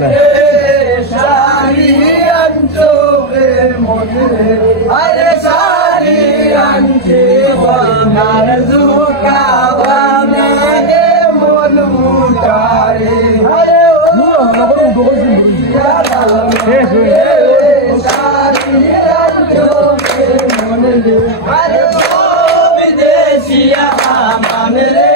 না আরে সারি আনছে বনার জুকা বানানে মন মুটারে আরে ও সারি আনছে মন আরে ও বিদেশিয়া মান রে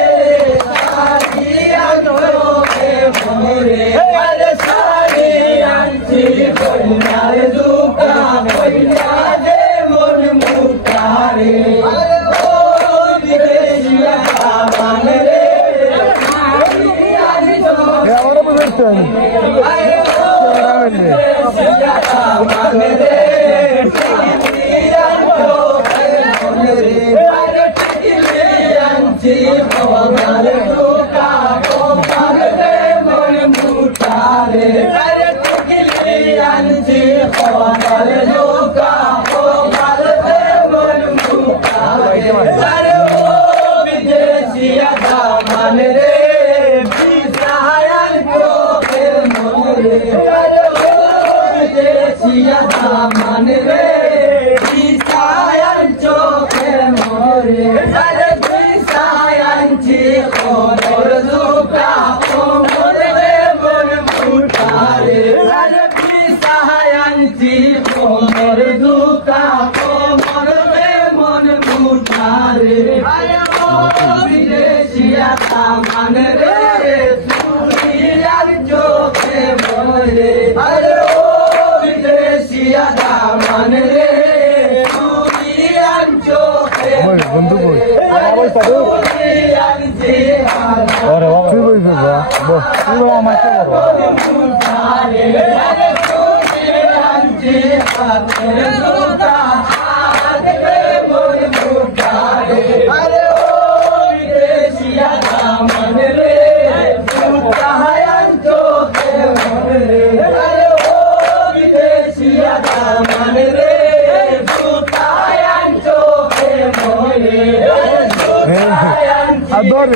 সারি আনছে মন রে আরে সারি আনছে বনার জুকা বানানে মন মুটারে আরে ও বিদেশিয়া মান রে সারি আনছে ahora pues esto man re bisayan choke more are bisayan chi khor zuka khor re mon mutare are bisayan chi khor zuka khor re mon mutare are o videshiya man re suriyan choke more are man re suriyan choke বন্ধু কই আবার পাবো আরে বাবা তুই বই বাবা পুরো আমাকে বড় suriyan choke are o videshiya man re suriyan choke are o videshiya man re suriyan choke adoro